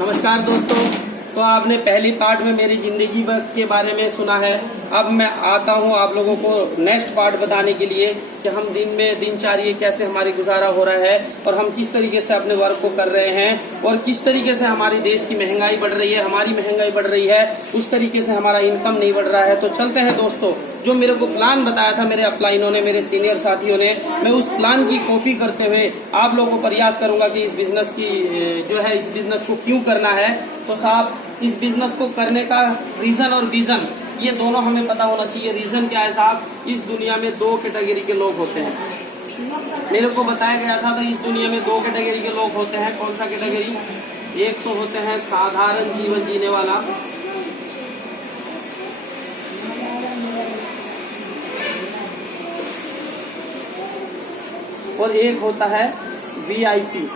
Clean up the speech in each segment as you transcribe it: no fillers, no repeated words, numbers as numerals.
नमस्कार दोस्तों। तो आपने पहली पार्ट में मेरी जिंदगी के बारे में सुना है। अब मैं आता हूं आप लोगों को नेक्स्ट पार्ट बताने के लिए कि हम दिन में दिनचर्या कैसे हमारी गुजारा हो रहा है और हम किस तरीके से अपने वर्क को कर रहे हैं और किस तरीके से हमारी देश की महंगाई बढ़ रही है, हमारी महंगाई बढ़ रही है, उस तरीके से हमारा इनकम नहीं बढ़ रहा है। तो चलते हैं दोस्तों, जो मेरे को प्लान बताया था मेरे अपलाइनों ने, मेरे सीनियर साथियों ने, मैं उस प्लान की कॉपी करते हुए आप लोगों को प्रयास करूंगा कि इस बिजनेस की जो है इस बिजनेस को क्यों करना है। तो साहब, इस बिजनेस को करने का रीजन और विजन ये दोनों हमें पता होना चाहिए। रीजन क्या है साहब? इस दुनिया में दो कैटेगरी के लोग होते हैं। मेरे को बताया गया था तो इस दुनिया में दो कैटेगरी के लोग होते हैं। कौन सा कैटेगरी? एक तो होते हैं साधारण जीवन जीने वाला, और एक होता है वीआईपी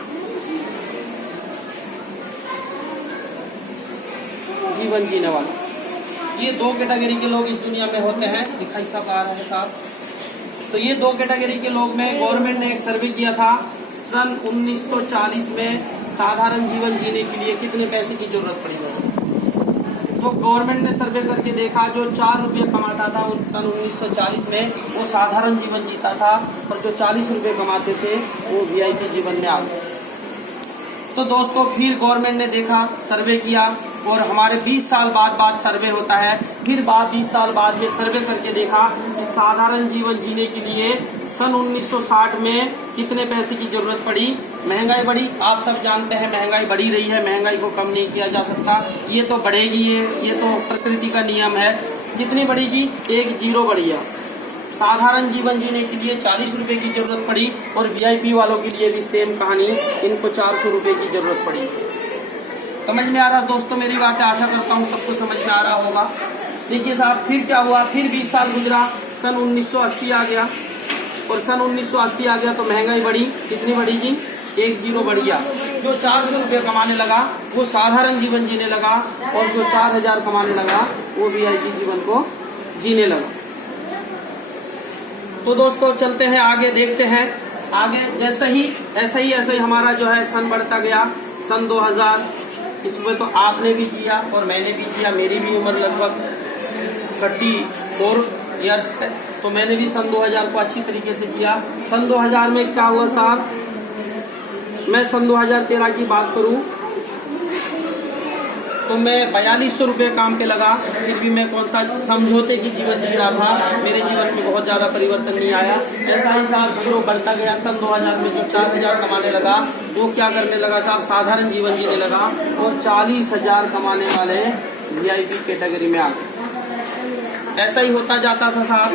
जीवन जीने वाला। ये दो कैटेगरी के लोग इस दुनिया में होते हैं। दिखाई सब आ रहा है साहब। तो ये दो कैटेगरी के लोग में गवर्नमेंट ने एक सर्वे किया था सन 1940 में, साधारण जीवन जीने के लिए कितने पैसे की जरूरत पड़ी है। तो गवर्नमेंट ने सर्वे करके देखा, जो 4 रुपये कमाता था सन 1940 में वो साधारण जीवन जीता था, और जो 40 रुपये कमाते थे वो वीआईपी जीवन में आ गए। तो दोस्तों, फिर गवर्नमेंट ने देखा, सर्वे किया, और हमारे 20 साल बाद सर्वे होता है। फिर 20 साल बाद में सर्वे करके देखा कि साधारण जीवन जीने के लिए सन 1960 में कितने पैसे की जरूरत पड़ी। महंगाई बढ़ी, आप सब जानते हैं महंगाई बढ़ी रही है, महंगाई को कम नहीं किया जा सकता, ये तो बढ़ेगी, ये तो प्रकृति का नियम है। कितनी बढ़ी जी? 1 0 बढ़ी है। साधारण जीवन जीने के लिए 40 रुपए की जरूरत पड़ी, और वीआईपी वालों के लिए भी सेम कहानी, इनको 400 रुपए की जरूरत पड़ी। समझ में आ रहा दोस्तों मेरी बातें? आशा करता हूँ सबको समझ में आ रहा होगा। देखिए साहब, फिर क्या हुआ? फिर 20 साल गुजरा, सन 1980 आ गया, और सन 1980 आ गया तो महंगाई बढ़ी। कितनी बढ़ी जी? 1 0 बढ़ गया। जो 400 रुपये कमाने लगा वो साधारण जीवन जीने लगा, और जो 4000 कमाने लगा वो वीआईपी जीवन को जीने लगा। तो दोस्तों चलते हैं आगे, देखते हैं आगे। ऐसा ही हमारा जो है सन बढ़ता गया। सन 2000, इसमें तो आपने भी जिया और मैंने भी जिया। मेरी भी उम्र लगभग 34 ईयर्स है, तो मैंने भी सन 2000 को अच्छी तरीके से जिया। सन 2000 में क्या हुआ साहब? मैं सन 2013 की बात करूं तो मैं 4200 रुपये काम पे लगा। फिर भी मैं कौन सा समझौते की जीवन जी रहा था, मेरे जीवन में बहुत ज्यादा परिवर्तन नहीं आया। ऐसा ही साहब जीरो बढ़ता गया। सन 2000 में जो 4000 कमाने लगा वो क्या करने लगा साहब? साधारण जीवन जीने लगा, और 40,000 कमाने वाले वीआईपी कैटेगरी में आ गए। ऐसा ही होता जाता था साहब,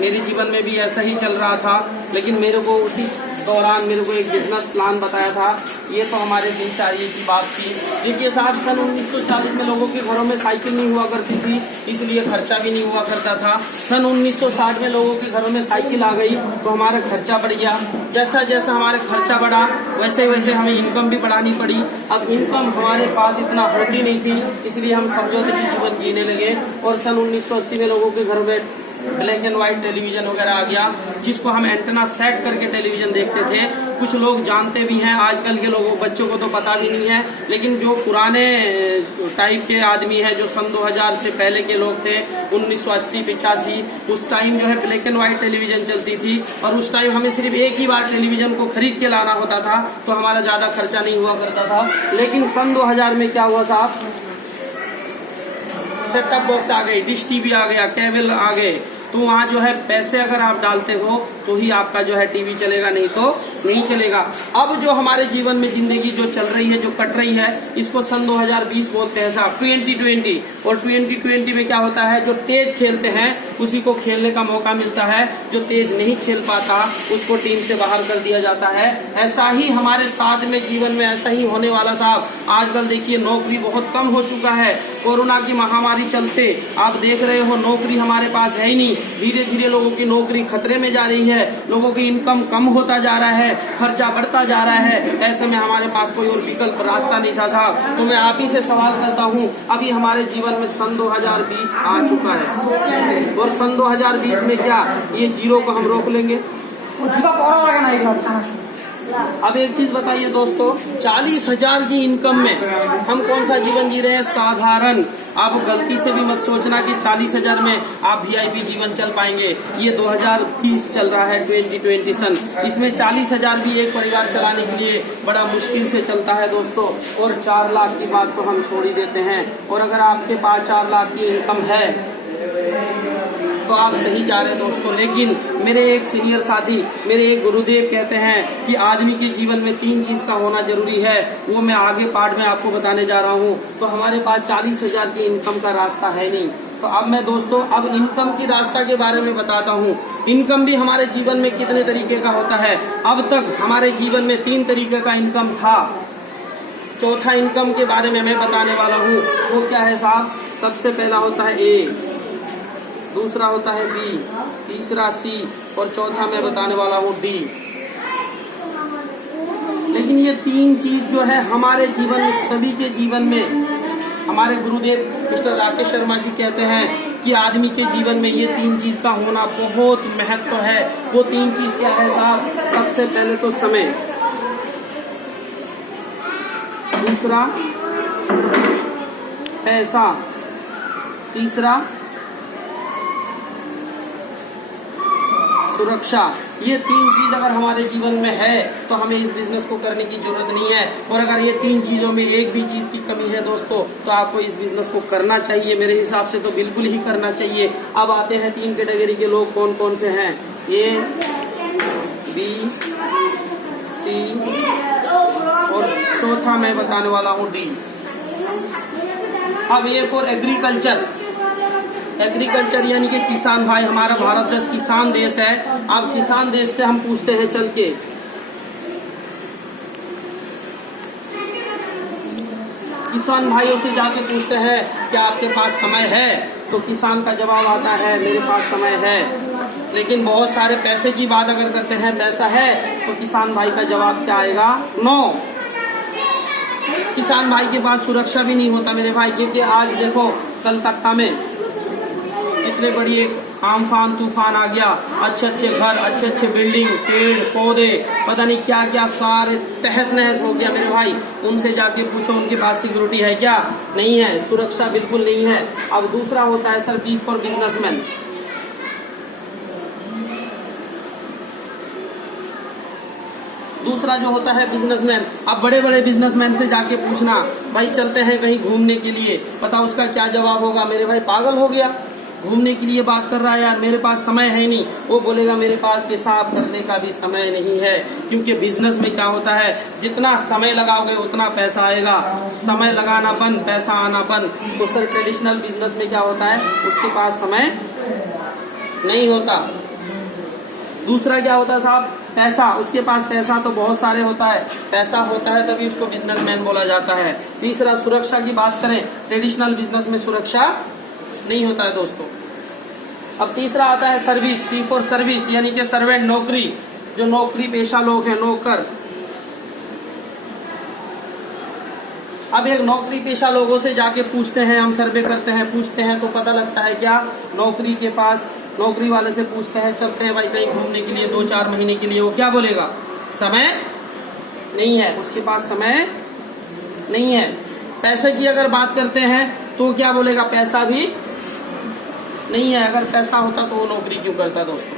मेरे जीवन में भी ऐसा ही चल रहा था। लेकिन मेरे को उसी दौरान मेरे को एक बिजनेस प्लान बताया था। ये तो हमारे दिनचर्या की बात थी। देखिए साहब, सन 1940 में लोगों के घरों में साइकिल नहीं हुआ करती थी, इसलिए खर्चा भी नहीं हुआ करता था। सन 1960 में लोगों के घरों में साइकिल आ गई तो हमारा खर्चा बढ़ गया। जैसा जैसा हमारा खर्चा बढ़ा वैसे वैसे हमें इनकम भी बढ़ानी पड़ी। अब इनकम हमारे पास इतना होती नहीं थी, इसलिए हम समझौते की जीवन जीने लगे। और सन 1980 में लोगों के घर में ब्लैक एंड व्हाइट टेलीविजन वगैरह आ गया, जिसको हम एंटेना सेट करके टेलीविजन देखते थे। कुछ लोग जानते भी हैं, आजकल के लोगों बच्चों को तो पता भी नहीं है, लेकिन जो पुराने टाइप के आदमी है, जो सन 2000 से पहले के लोग थे, 1980-85, उस टाइम जो है ब्लैक एंड व्हाइट टेलीविजन चलती थी, और उस टाइम हमें सिर्फ एक ही बार टेलीविजन को खरीद के लाना होता था, तो हमारा ज्यादा खर्चा नहीं हुआ करता था। लेकिन सन 2000 में क्या हुआ साहब? सेटअप बॉक्स आ गए, डिश टीवी आ गया, केबल आ गए, तो वहाँ जो है पैसे अगर आप डालते हो तो ही आपका जो है टीवी चलेगा, नहीं तो नहीं चलेगा। अब जो हमारे जीवन में जिंदगी जो चल रही है, जो कट रही है, इसको सन 2020 बोलते हैं साहब, 2020। और 2020 में क्या होता है? जो तेज खेलते हैं उसी को खेलने का मौका मिलता है, जो तेज नहीं खेल पाता उसको टीम से बाहर कर दिया जाता है। ऐसा ही हमारे साथ में जीवन में ऐसा ही होने वाला साहब। आजकल देखिए नौकरी बहुत कम हो चुका है। कोरोना की महामारी चलते आप देख रहे हो नौकरी हमारे पास है ही नहीं। धीरे धीरे लोगों की नौकरी खतरे में जा रही है, लोगों की इनकम कम होता जा रहा है, खर्चा बढ़ता जा रहा है। ऐसे में हमारे पास कोई और विकल्प रास्ता नहीं था साहब। तो मैं आप ही से सवाल करता हूँ, अभी हमारे जीवन में सन 2020 आ चुका है, और सन 2020 में क्या ये जीरो को हम रोक लेंगे? अब एक चीज बताइए दोस्तों, 40,000 की इनकम में हम कौन सा जीवन जी रहे हैं? साधारण। आप गलती से भी मत सोचना कि 40,000 में आप VIP जीवन चल पाएंगे। ये 2020 चल रहा है, 2020 सन। इसमें 40,000 भी एक परिवार चलाने के लिए बड़ा मुश्किल से चलता है दोस्तों। और 4 लाख की बात तो हम छोड़ ही देते हैं। और अगर आपके पास 4 लाख की इनकम है तो आप सही जा रहे हैं दोस्तों। लेकिन मेरे एक सीनियर साथी, मेरे एक गुरुदेव कहते हैं कि आदमी के जीवन में 3 चीज का होना जरूरी है। वो मैं आगे पार्ट में आपको बताने जा रहा हूँ। तो हमारे पास 40,000 की इनकम का रास्ता है नहीं। तो अब मैं दोस्तों अब इनकम की रास्ता के बारे में बताता हूँ। इनकम भी हमारे जीवन में कितने तरीके का होता है। अब तक हमारे जीवन में 3 तरीके का इनकम था। चौथा इनकम के बारे में मैं बताने वाला हूँ। वो क्या है साहब? सबसे पहला होता है A, दूसरा होता है B, तीसरा C और चौथा मैं बताने वाला हूँ D। लेकिन ये 3 चीज जो है हमारे जीवन में, सभी के जीवन में, हमारे गुरुदेव मिस्टर राकेश शर्मा जी कहते हैं कि आदमी के जीवन में ये 3 चीज का होना बहुत महत्व है। वो 3 चीज क्या है साहब? सबसे पहले तो समय, दूसरा पैसा, तीसरा सुरक्षा। ये 3 चीज अगर हमारे जीवन में है तो हमें इस बिजनेस को करने की जरूरत नहीं है। और अगर ये 3 चीजों में एक भी चीज की कमी है दोस्तों तो आपको इस बिजनेस को करना चाहिए। मेरे हिसाब से तो बिल्कुल ही करना चाहिए। अब आते हैं 3 कैटेगरी के लोग कौन कौन से हैं। A, B, C और चौथा मैं बताने वाला हूँ D। अब A फॉर एग्रीकल्चर। एग्रीकल्चर यानी कि किसान भाई। हमारा भारत देश किसान देश है। अब किसान देश से हम पूछते हैं चल के, किसान भाइयों से जाके पूछते हैं क्या आपके पास समय है? तो किसान का जवाब आता है मेरे पास समय है। लेकिन बहुत सारे पैसे की बात अगर करते हैं, पैसा है, तो किसान भाई का जवाब क्या आएगा? नो। किसान भाई के पास सुरक्षा भी नहीं होता मेरे भाई। क्योंकि आज देखो कलकत्ता में कितने बड़ी एक आमफान तूफान आ गया। अच्छे अच्छे घर, अच्छे अच्छे बिल्डिंग, पेड़ पौधे, पता नहीं क्या क्या सारे तहस नहस हो गया मेरे भाई। उनसे जाके पूछो उनके पास सिक्योरिटी है क्या? नहीं है, सुरक्षा बिल्कुल नहीं है। अब दूसरा होता है सर B फॉर बिजनेसमैन। दूसरा जो होता है बिजनेसमैन। अब बड़े बड़े बिजनेसमैन से जाके पूछना भाई चलते हैं कहीं घूमने के लिए, पता उसका क्या जवाब होगा? मेरे भाई पागल हो गया, घूमने के लिए बात कर रहा है यार, मेरे पास समय है नहीं। वो बोलेगा मेरे पास पेशाब करने का भी समय नहीं है। क्योंकि बिजनेस में क्या होता है, जितना समय लगाओगे उतना पैसा आएगा। समय लगाना बंद, पैसा आना बंद। तो सर ट्रेडिशनल बिजनेस में क्या होता है, उसके पास समय नहीं होता। दूसरा क्या होता है साहब? पैसा। उसके पास पैसा तो बहुत सारे होता है, पैसा होता है तभी उसको बिजनेसमैन बोला जाता है। तीसरा सुरक्षा की बात करें, ट्रेडिशनल बिजनेस में सुरक्षा नहीं होता है दोस्तों। अब तीसरा आता है सर्विस। C फॉर सर्विस यानी कि सर्वेंट, नौकरी। जो नौकरी पेशा लोग हैं, नौकर। अब एक नौकरी पेशा लोगों से जाके पूछते हैं, हम सर्वे करते हैं, पूछते हैं तो पता लगता है क्या, नौकरी के पास, नौकरी वाले से पूछते हैं चलते हैं भाई कहीं घूमने के लिए 2-4 महीने के लिए, वो क्या बोलेगा? समय नहीं है, उसके पास समय नहीं है। पैसे की अगर बात करते हैं तो क्या बोलेगा? पैसा भी नहीं है। अगर पैसा होता तो वो नौकरी क्यों करता दोस्तों?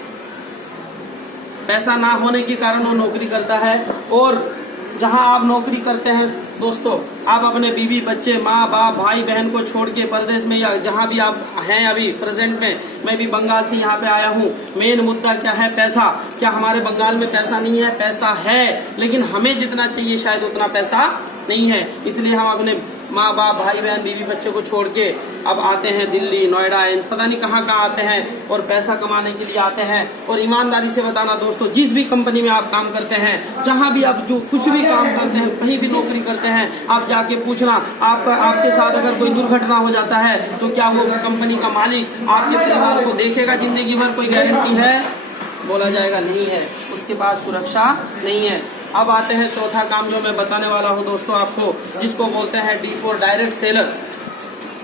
पैसा ना होने के कारण वो नौकरी करता है। और जहां आप नौकरी करते हैं दोस्तों, आप अपने बीवी बच्चे, माँ बाप, भाई बहन को छोड़ के परदेश में या जहां भी आप हैं अभी प्रेजेंट में, मैं भी बंगाल से यहाँ पे आया हूँ। मेन मुद्दा क्या है? पैसा। क्या हमारे बंगाल में पैसा नहीं है? पैसा है, लेकिन हमें जितना चाहिए शायद उतना पैसा नहीं है। इसलिए हम अपने माँ बाप, भाई बहन, बीवी बच्चे को छोड़ के अब आते हैं दिल्ली, नोएडा, पता नहीं कहाँ कहाँ आते हैं और पैसा कमाने के लिए आते हैं। और ईमानदारी से बताना दोस्तों, जिस भी कंपनी में आप काम करते हैं, जहाँ भी आप जो कुछ भी काम करते हैं, कहीं भी नौकरी करते हैं, आप जाके पूछना आपके साथ अगर कोई दुर्घटना हो जाता है तो क्या वो कंपनी का मालिक आपके परिवार को देखेगा जिंदगी भर? कोई गारंटी है? बोला जाएगा नहीं है, उसके पास सुरक्षा नहीं है। अब आते हैं चौथा काम जो मैं बताने वाला हूं दोस्तों आपको, जिसको बोलते हैं D for direct seller.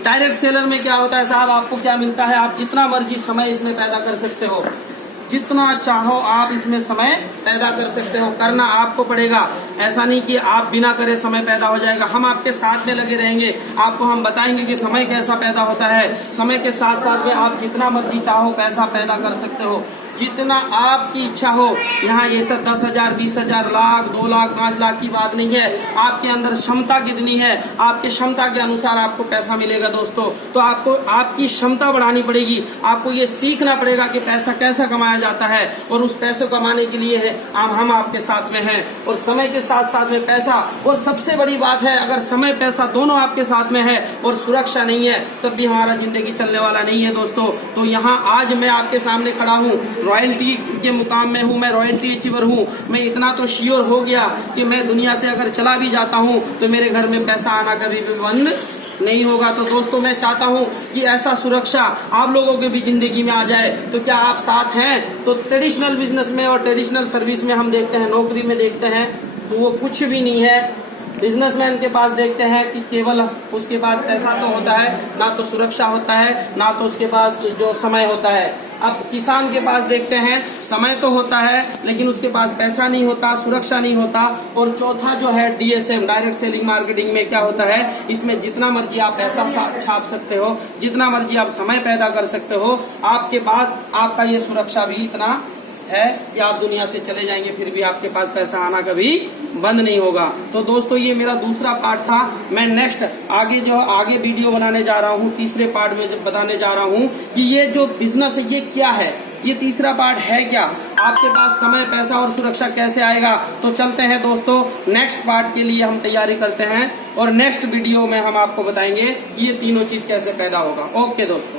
Direct seller में क्या होता है साहब? आपको क्या मिलता है? आप जितना मर्जी समय इसमें पैदा कर सकते हो। जितना चाहो आप इसमें समय पैदा कर सकते हो। करना आपको पड़ेगा, ऐसा नहीं कि आप बिना करे समय पैदा हो जाएगा। हम आपके साथ में लगे रहेंगे, आपको हम बताएंगे कि समय कैसा पैदा होता है। समय के साथ साथ में आप जितना मर्जी चाहो पैसा पैदा कर सकते हो, जितना आपकी इच्छा हो। यहाँ ये सब 10,000, 20,000, लाख, 2 लाख, 5 लाख की बात नहीं है। आपके अंदर क्षमता कितनी है, आपकी क्षमता के अनुसार आपको पैसा मिलेगा दोस्तों। तो आपको आपकी क्षमता बढ़ानी पड़ेगी, आपको ये सीखना पड़ेगा कि पैसा कैसा कमाया जाता है, और उस पैसे कमाने के लिए है हम आपके साथ में हैं। और समय के साथ साथ में पैसा, और सबसे बड़ी बात है अगर समय पैसा दोनों आपके साथ में है और सुरक्षा नहीं है, तब भी हमारा जिंदगी चलने वाला नहीं है दोस्तों। तो यहाँ आज मैं आपके सामने खड़ा हूँ, रॉयल्टी के मुकाम में हूँ, मैं रॉयल्टी अचीवर हूँ। मैं इतना तो श्योर हो गया कि मैं दुनिया से अगर चला भी जाता हूँ तो मेरे घर में पैसा आना कभी भी बंद नहीं होगा। तो दोस्तों मैं चाहता हूँ कि ऐसा सुरक्षा आप लोगों के भी जिंदगी में आ जाए। तो क्या आप साथ हैं? तो ट्रेडिशनल बिजनेस में और ट्रेडिशनल सर्विस में हम देखते हैं, नौकरी में देखते हैं तो वो कुछ भी नहीं है। बिजनेसमैन के पास देखते हैं कि केवल उसके पास पैसा तो होता है, ना तो सुरक्षा होता है, ना तो उसके पास जो समय होता है। अब किसान के पास देखते हैं समय तो होता है लेकिन उसके पास पैसा नहीं होता, सुरक्षा नहीं होता। और चौथा जो है DSM, डायरेक्ट सेलिंग मार्केटिंग में क्या होता है, इसमें जितना मर्जी आप पैसा छाप सकते हो, जितना मर्जी आप समय पैदा कर सकते हो, आपके पास आपका ये सुरक्षा भी इतना है कि आप दुनिया से चले जाएंगे फिर भी आपके पास पैसा आना कभी बंद नहीं होगा। तो दोस्तों ये मेरा दूसरा पार्ट था। मैं नेक्स्ट आगे वीडियो बनाने जा रहा हूँ, तीसरे पार्ट में जब बताने जा रहा हूँ कि ये जो बिजनेस है ये क्या है, ये तीसरा पार्ट है क्या, आपके पास समय, पैसा और सुरक्षा कैसे आएगा। तो चलते हैं दोस्तों, नेक्स्ट पार्ट के लिए हम तैयारी करते हैं और नेक्स्ट वीडियो में हम आपको बताएंगे कि ये तीनों चीज कैसे पैदा होगा। ओके दोस्तों।